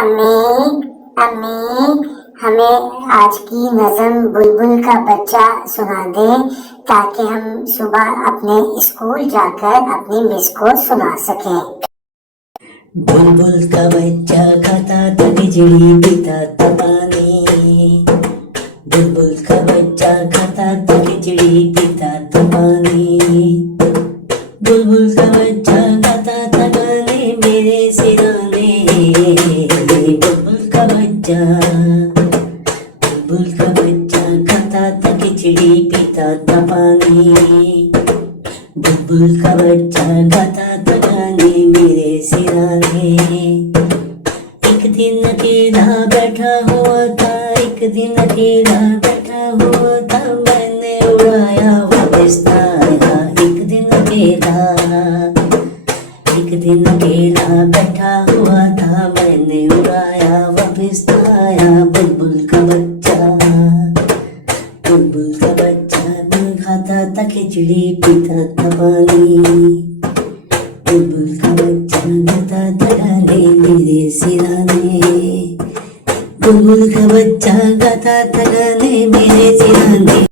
अम्मी अम्मी हमें आज की नज़म बुलबुल का बच्चा सुना दे ताकि हम सुबह अपने स्कूल जाकर अपनी मिस को सुना सकें। बुलबुल का बच्चा खाता था खिचड़ी पीता था पानी। बुलबुल का बच्चा खाता था खिचड़ी पीता था पानी। बुलबुल का बच्चा गाता था गाने मेरे सिराने। बुलबुल का बच्चा खाता था खिचड़ी पीता था पानी। बुलबुल का बच्चा गाता था गाने मेरे सिराने। एक दिन अकेला बैठा हुआ था, एक दिन अकेला बैठा हुआ था, मैंने उड़ाया वो बिस्तारा। एक दिन अकेला बैठा हुआ था, मैंने उड़ाया वो बिस्तारा। बुलबुल का बच्चा खाता था खिचड़ी पीता था पानी। बुलबुल का बच्चा गाता था गाने मेरे सिराने। बुलबुल का बच्चा गाता था गाने मेरे सिराने।